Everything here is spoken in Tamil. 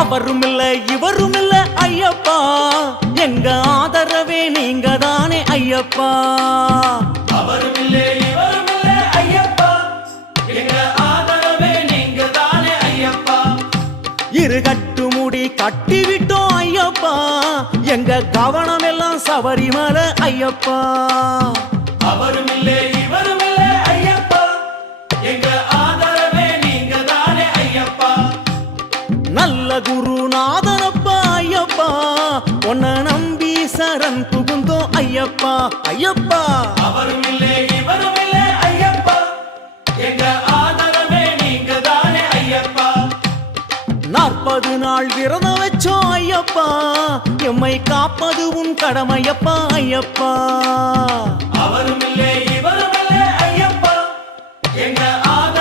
அவரும் இல்ல இவரும் இல்ல ஐயப்பா, எங்க ஆதரவே நீங்க தானே ஐயப்பா. அவரும் இல்ல இவரும் இல்ல ஐயப்பா, எங்க ஆதரவே நீங்க தானே ஐயப்பா. இரு கட்டு முடி கட்டிவிட்டோம் ஐயப்பா, எங்க கவனம் எல்லாம் சபரிமலை ஐயப்பா. அவரும் இல்ல இவரும் இல்ல ஐயப்பா, எங்க ஆதரவே நீங்க தானே ஐயப்பா. நல்ல குருநாதனப்பா ஐயப்பா, உன்னை நம்பி சரண் புகுந்தோம் ஐயப்பா ஐயப்பா. அவரும் இல்ல இவரும் இல்ல ஐயப்பா, எங்க ஆதரவே நீங்க தானே ஐயப்பா. 40 நாள் விரதம் வச்சோம் ஐயப்பா, எம்மை காப்பது உன் கடமையப்பா ஐயப்பா. அவரும் இல்ல இவரும் இல்ல ஐயப்பா, எங்க ஆதரவே